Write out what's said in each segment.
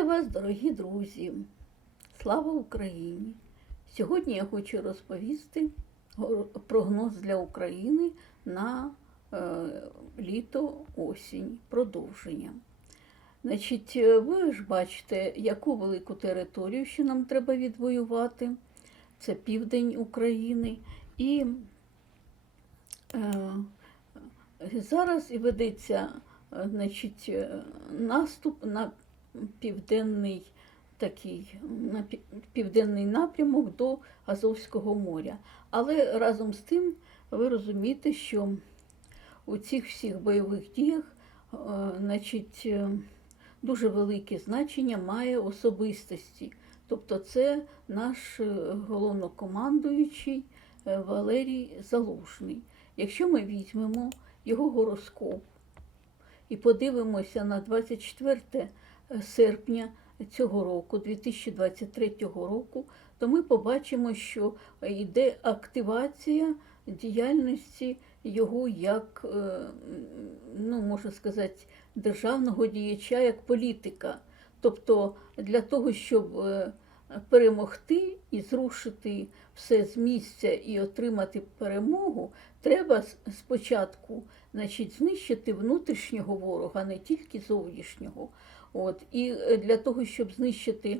Вітаю вас, дорогі друзі! Слава Україні! Сьогодні я хочу розповісти прогноз для України на е, літо осінь, продовження. Значить, е, ви ж бачите, яку велику територію ще нам треба відвоювати. Це південь України. І е, зараз і ведеться е, значить, наступ на південний такий на південний напрямок до Азовського моря. Але разом з тим ви розумієте, що у цих всіх бойових діях е, значить, е, дуже велике значення має особистості. Тобто це наш е, головнокомандуючий Валерій Залужний. Якщо ми візьмемо його гороскоп і подивимося на 24 серпня цього року, 2023 року, то ми побачимо, що йде активація діяльності його як, е, ну, можна сказати, державного діяча, як політика. Тобто для того, щоб е, перемогти і зрушити все з місця і отримати перемогу, треба спочатку значить, знищити внутрішнього ворога, не тільки зовнішнього. От. І е, для того, щоб знищити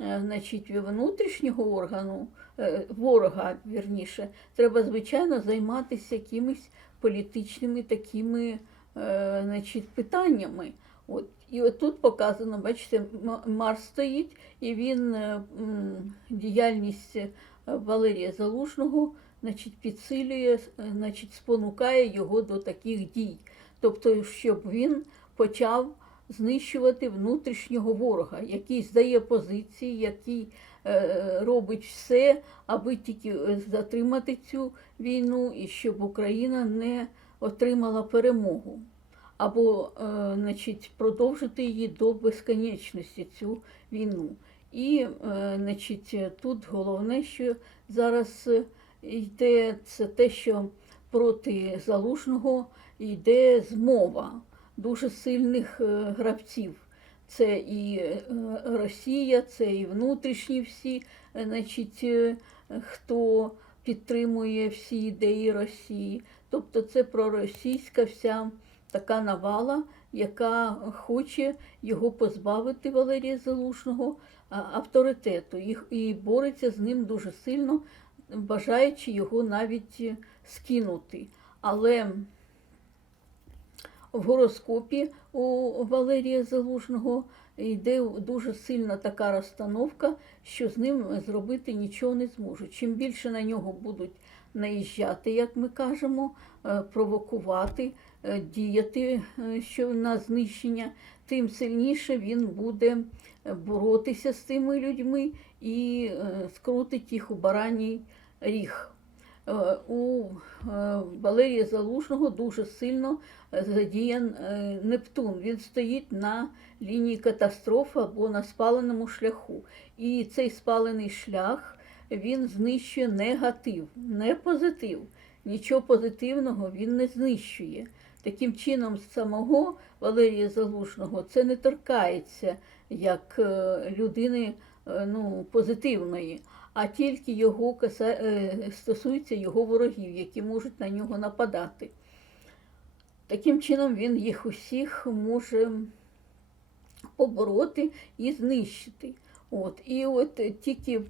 е, значить, внутрішнього органу, е, ворога, вірніше, треба, звичайно, займатися якимись політичними такими значить, питаннями. От. І от тут показано, бачите, Марс стоїть, і він діяльність Валерія Залужного значить, підсилює, значить, спонукає його до таких дій. Тобто, щоб він почав знищувати внутрішнього ворога, який здає позиції, який е, робить все, аби тільки е, затримати цю війну і щоб Україна не отримала перемогу. Або е, значить, продовжити її до безконечності цю війну. І значить, тут головне, що зараз йде це те, що проти залужного йде змова дуже сильних е, гравців. Це і е, Росія, це і внутрішні всі, е, значить, хто підтримує всі ідеї Росії. Тобто це проросійська вся така навала, яка хоче його позбавити Валерія Залужного авторитету і, бореться з ним дуже сильно, бажаючи його навіть скинути. Але в гороскопі у Валерія Залужного йде дуже сильна така розстановка, що з ним зробити нічого не зможуть. Чим більше на нього будуть наїжджати, як ми кажемо, е, провокувати, е, діяти е, що на знищення, тим сильніше він буде боротися з тими людьми і скрутить їх у бараній ріг. Е, У е, Валерія Залужного дуже сильно е, задіян Нептун. Він стоїть на лінії катастрофи або на спаленому шляху. І цей спалений шлях він знищує негатив, не позитив. Нічого позитивного він не знищує. Таким чином, самого Валерія Залужного це не торкається як людини ну, позитивної, а тільки його е, стосується його ворогів, які можуть на нього нападати. Таким чином він їх усіх може побороти і знищити. От. І от тільки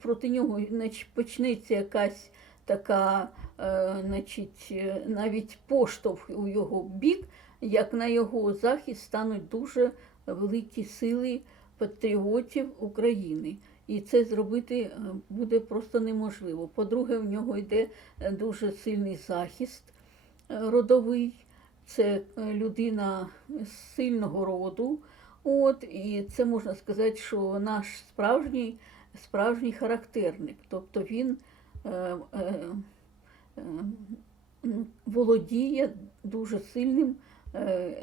проти нього значить, почнеться якась така, е, значить, е, навіть поштовх у його бік, як на його захист стануть дуже великі сили патріотів України. І це зробити е, буде просто неможливо. По-друге, в нього йде е, дуже сильний захист е, родовий. Це людина сильного роду. От, і це можна сказати, що наш справжній, справжній характерник. Тобто він е, е, е, володіє дуже сильним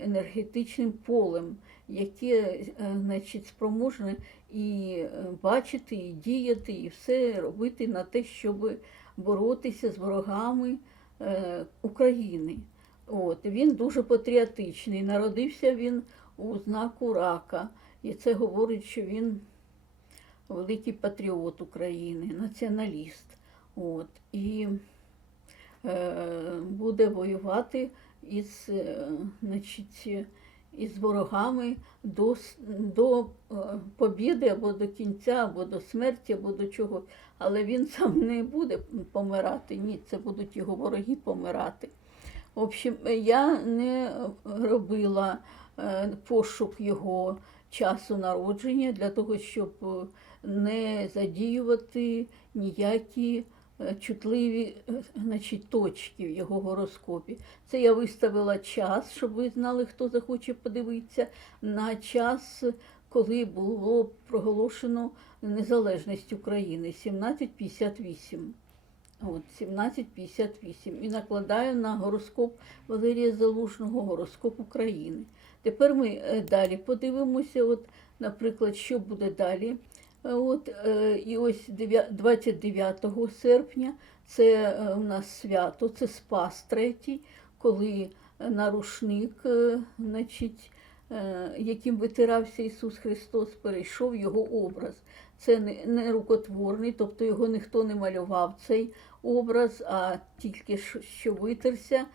енергетичним полем, яке е, значить, спроможне і е, бачити, і діяти, і все робити на те, щоб боротися з ворогами е, України. От, він дуже патріотичний. Народився він у знаку рака. І це говорить, що він великий патріот України, націоналіст. От. І е, буде воювати із, значить, із ворогами до, до е, побіди або до кінця, або до смерті, або до чого. Але він сам не буде помирати. Ні, це будуть його вороги помирати. В общем, я не робила е, пошук його часу народження для того, щоб е, не задіювати ніякі чутливі е, значить, точки в його гороскопі. Це я виставила час, щоб ви знали, хто захоче подивитися, на час, коли було проголошено незалежність України 1758. От, 1758. І накладаю на гороскоп Валерія Залужного, гороскоп України. Тепер ми е, далі подивимося, от, наприклад, що буде далі. Е, От, е, і ось 29 серпня це е, у нас свято, це Спас третій, коли на рушник, е, значить, яким витирався Ісус Христос, перейшов його образ. Це не, рукотворний, тобто його ніхто не малював цей образ, а тільки що- витерся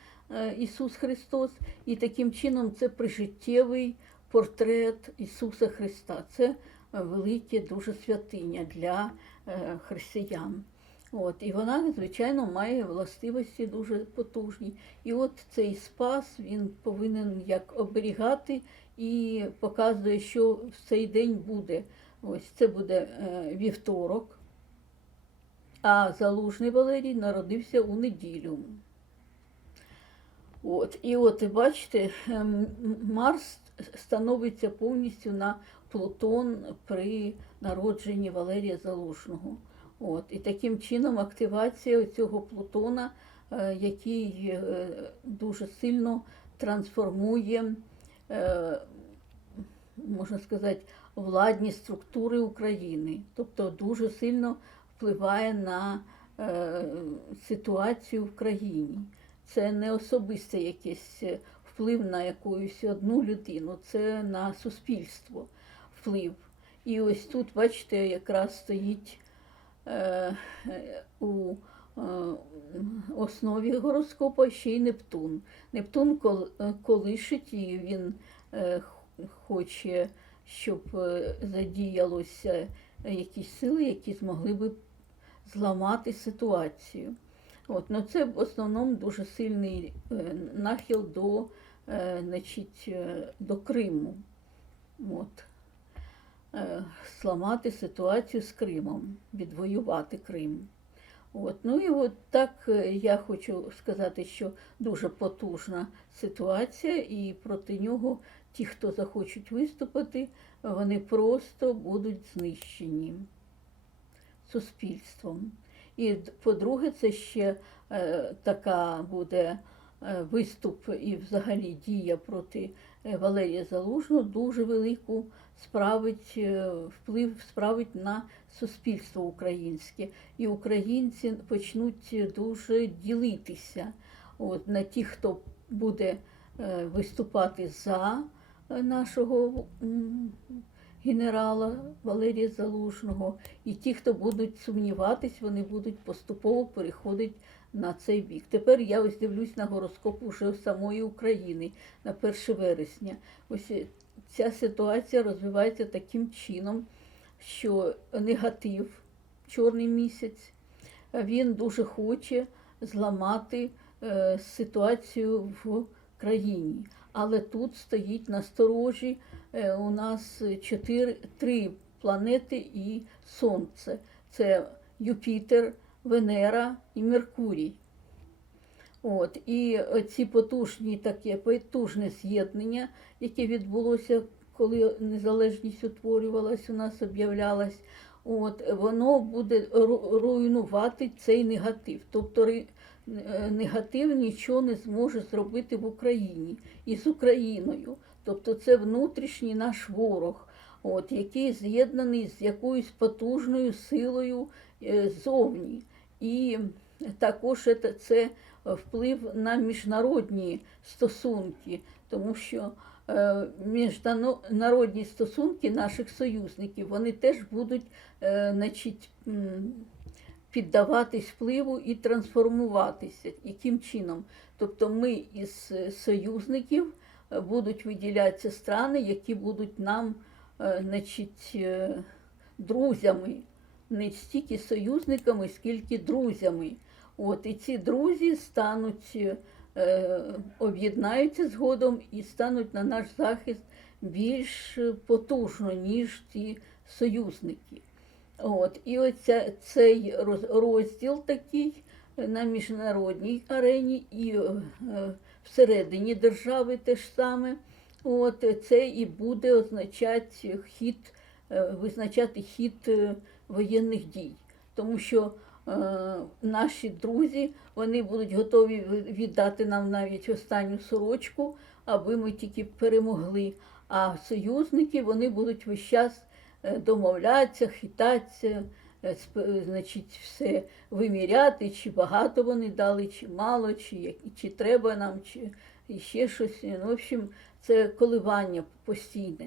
Ісус Христос. І таким чином це прижиттєвий портрет Ісуса Христа. Це велике дуже святиня для е, християн. От, і вона, звичайно, має властивості дуже потужні. І от цей спас він повинен як оберігати і показує, що в цей день буде. Ось це буде е, вівторок. А залужний Валерій народився у неділю. От, і от, бачите, Марс становиться повністю на Плутон при народженні Валерія Залужного. От, і таким чином активація цього Плутона, е, який е, дуже сильно трансформує, е, можна сказати, владні структури України, тобто дуже сильно впливає на ситуацію в країні. Це не особисте якийсь вплив на якусь одну людину, це на суспільство вплив. І ось тут, бачите, якраз стоїть е, у е, основі гороскопа ще й Нептун. Нептун кол- е, колишить і він е, хоче, щоб е, задіялося якісь сили, які змогли би зламати ситуацію. От, ну це в основному дуже сильний е, нахил до, значить, до Криму. От. Е, Зламати ситуацію з Кримом, відвоювати Крим. От. Ну і от так е, я хочу сказати, що дуже потужна ситуація, і проти нього ті, хто захочуть виступити, вони просто будуть знищені суспільством. І по-друге, це ще е, така буде е, виступ і взагалі дія проти е, Валерія Залужного дуже велику справить е, вплив справить на суспільство українське. І українці почнуть дуже ділитися от, на ті, хто буде е, виступати за е, нашого генерала Валерія Залужного, і ті, хто будуть сумніватись, вони будуть поступово переходити на цей бік. Тепер я ось дивлюсь на гороскоп уже самої України на 1 вересня. Ось е, ця ситуація розвивається таким чином, що негатив, чорний місяць, він дуже хоче зламати е, ситуацію в країні. Але тут стоїть насторожі е, у нас чотири, три планети і Сонце. Це Юпітер, Венера і Меркурій. От, і ці потужні таке потужне з'єднання, яке відбулося, коли незалежність утворювалась, у нас об'являлась, от, воно буде руйнувати цей негатив. Тобто е, негатив нічого не зможе зробити в Україні і з Україною. Тобто це внутрішній наш ворог, от, який з'єднаний з якоюсь потужною силою е, ззовні. І також це вплив на міжнародні стосунки, тому що е, міжнародні стосунки наших союзників, вони теж будуть е, значить, піддаватись впливу і трансформуватися. Яким чином? Тобто ми із союзників е, будуть виділятися страни, які будуть нам значить, друзями, не стільки союзниками, скільки друзями. От, і ці друзі стануть, е, об'єднаються згодом і стануть на наш захист більш потужно, ніж ті союзники. От, і оця, цей розділ такий на міжнародній арені і е, всередині держави теж саме. От, це і буде означати хід, е, визначати хід е, воєнних дій. Тому що наші друзі вони будуть готові віддати нам навіть останню сорочку, аби ми тільки перемогли. А союзники вони будуть весь час е, домовлятися, хитатися, е, е, значить, все виміряти, чи багато вони дали, чи мало, чи, чи треба нам, чи ще щось. Ну, в общем, це коливання постійне.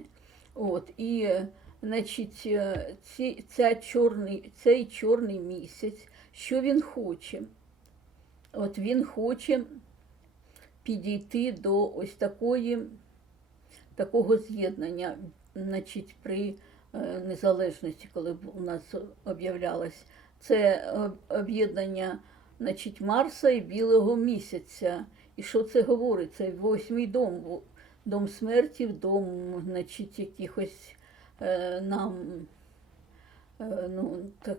От, і, е, значить, е, ці, ця чорний, цей чорний місяць, що він хоче? От він хоче підійти до ось такої, такого з'єднання, значить, при е, незалежності, коли у нас об'являлось. Це об'єднання значить, Марса і Білого місяця. І що це говорить? Це восьмий дом, дом смерті, дом, значить, якихось е, нам е, ну, так,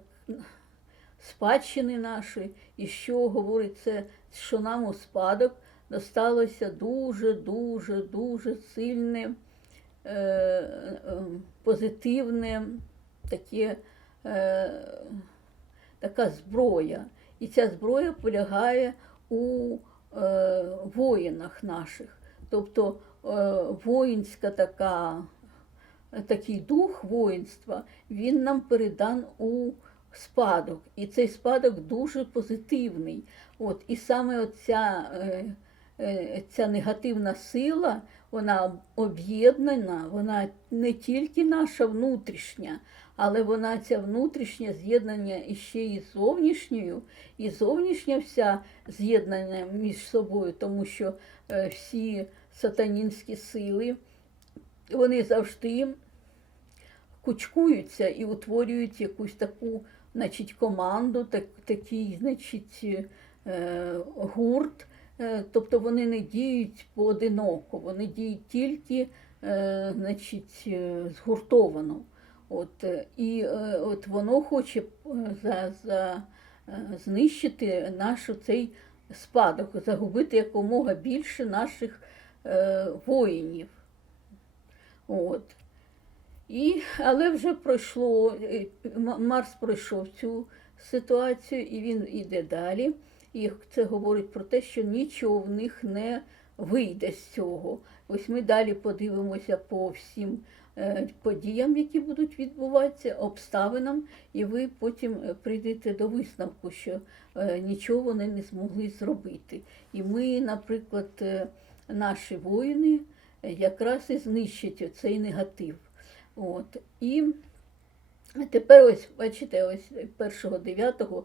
спадщини нашої. І що говорить це, що нам у спадок досталося дуже, дуже, дуже сильне, е, е, позитивне таке, е, така зброя. І ця зброя полягає у е, воїнах наших. Тобто е, воїнська така, такий дух воїнства, він нам передан у спадок. І цей спадок дуже позитивний. От, і саме оця, е, е, ця негативна сила, вона об'єднана, вона не тільки наша внутрішня, але вона ця внутрішнє з'єднання іще і зовнішньою, і зовнішня вся з'єднання між собою, тому що е, всі сатанінські сили, вони завжди кучкуються і утворюють якусь таку, значить, команду, так, такий, значить, е, гурт. Е, Тобто вони не діють поодиноко, вони діють тільки е, значить, згуртовано. От, і от воно хоче за, за, знищити наш цей спадок, загубити якомога більше наших воїнів. От. І, але вже пройшло, е, Марс пройшов цю ситуацію, і він іде далі. І це говорить про те, що нічого в них не вийде з цього. Ось ми далі подивимося по всім е, подіям, які будуть відбуватися, обставинам, і ви потім е, прийдете до висновку, що нічого вони не змогли зробити. І ми, наприклад, наші воїни якраз і знищать оцей негатив. От. І тепер ось, бачите, ось 1-9,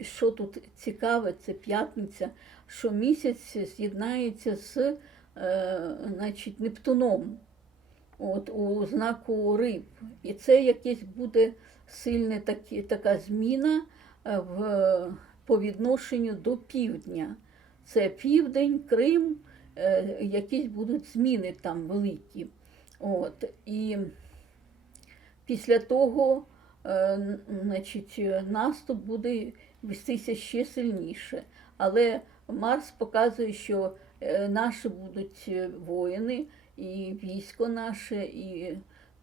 що тут цікаве, це п'ятниця, що місяць з'єднається з е, значить, Нептуном от, у знаку риб. І це якесь буде сильна така зміна е, в, по відношенню до півдня. Це південь, Крим, е, якісь будуть зміни там великі. От, і після того е, значить, наступ буде вестися ще сильніше. Але Марс показує, що е, наші будуть воїни, і військо наше, і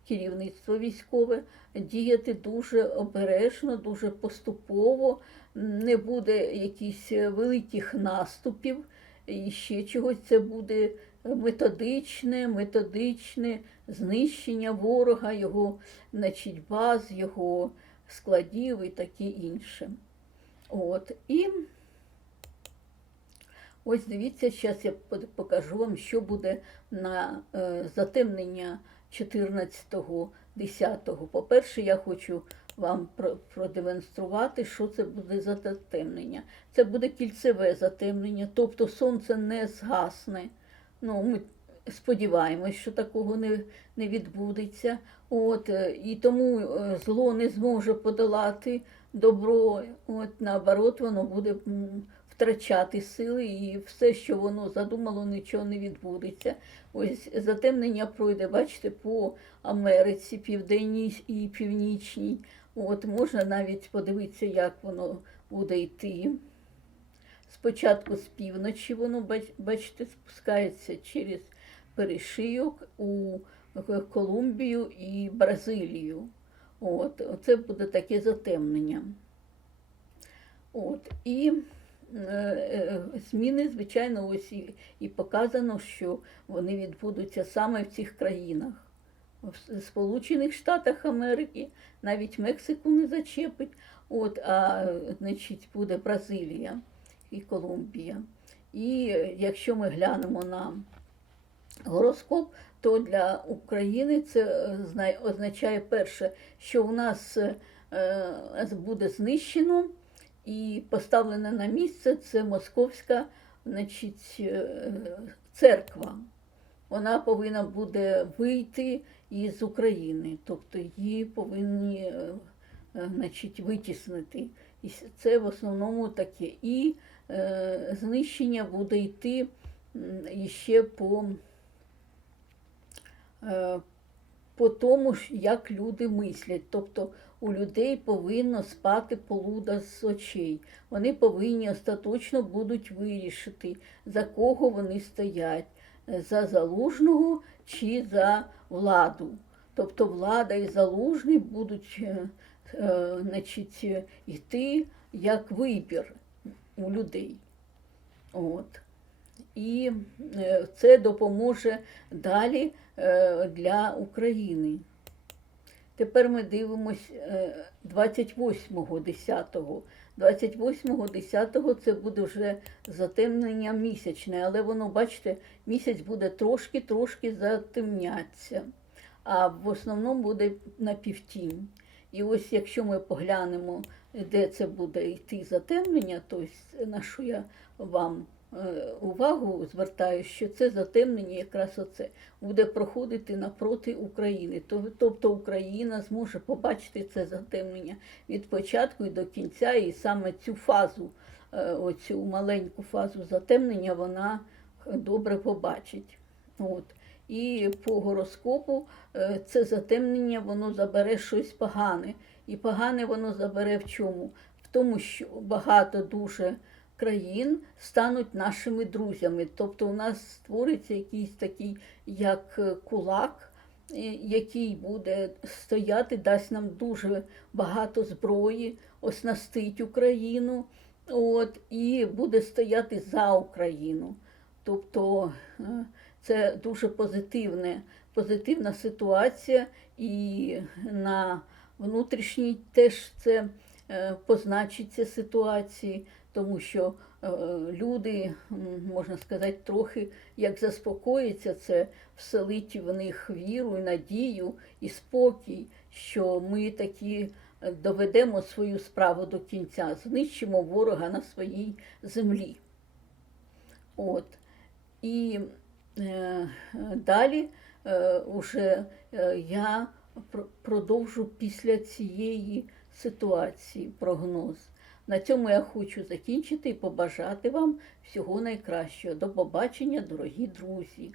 керівництво військове діяти дуже обережно, дуже поступово. Не буде якихось великих наступів, і ще чогось це буде методичне, методичне знищення ворога, його значить, баз, його складів і таке інше. От. І Ось дивіться, зараз я покажу вам, що буде на е, затемнення 14-го, 10-го. По-перше, я хочу вам продемонструвати, що це буде за затемнення. Це буде кільцеве затемнення, тобто сонце не згасне. Ну, ми сподіваємось, що такого не, не відбудеться. От, е, і тому е, зло не зможе подолати добро. От, наоборот, воно буде втрачати сили, і все, що воно задумало, нічого не відбудеться. Ось затемнення пройде, бачите, по Америці, південній і північній. От, можна навіть подивитися, як воно буде йти. Спочатку з півночі воно, бачите, спускається через перешийок у Колумбію і Бразилію. От, це буде таке затемнення. От, і е, е, зміни, звичайно, ось і, і показано, що вони відбудуться саме в цих країнах. В Сполучених Штатах Америки, навіть Мексику не зачепить, от, а значить, буде Бразилія і Колумбія. І е, якщо ми глянемо на гороскоп, то для України це е, означає перше, що у нас е, е, буде знищено і поставлено на місце це московська значить, церква. Вона повинна буде вийти із України, тобто її повинні значить, витіснити. І це в основному таке. І е, знищення буде йти м, іще по, по тому, як люди мислять. Тобто у людей повинно спати полуда з очей. Вони повинні остаточно будуть вирішити, за кого вони стоять, е, за залужного чи за владу. Тобто влада і залужний будуть е, е, значить, е, йти як вибір у людей. От. І е, це допоможе далі е, для України. Тепер ми дивимось 28.10. 28.10 це буде вже затемнення місячне, але воно, бачите, місяць буде трошки-трошки затемнятися, а в основному буде на півтінь. І ось якщо ми поглянемо, де це буде йти затемнення, то на що я вам е, увагу звертаю, що це затемнення якраз оце буде проходити напроти України. Тобто Україна зможе побачити це затемнення від початку і до кінця, і саме цю фазу, е, оцю маленьку фазу затемнення, вона добре побачить. От. І по гороскопу е, це затемнення воно забере щось погане. І погане воно забере в чому? В тому, що багато дуже країн стануть нашими друзями. Тобто у нас створиться якийсь такий як е, кулак, який буде стояти, дасть нам дуже багато зброї, оснастить Україну, от, і буде стояти за Україну. Тобто е, це дуже позитивне, позитивна ситуація, і на внутрішній теж це е, позначиться ситуації, тому що е, люди, можна сказати, трохи як заспокоїться, це вселить в них віру, надію і спокій, що ми такі е, доведемо свою справу до кінця, знищимо ворога на своїй землі. От. І е, далі е, уже е, я продовжу після цієї ситуації прогноз. На цьому я хочу закінчити і побажати вам всього найкращого. До побачення, дорогі друзі!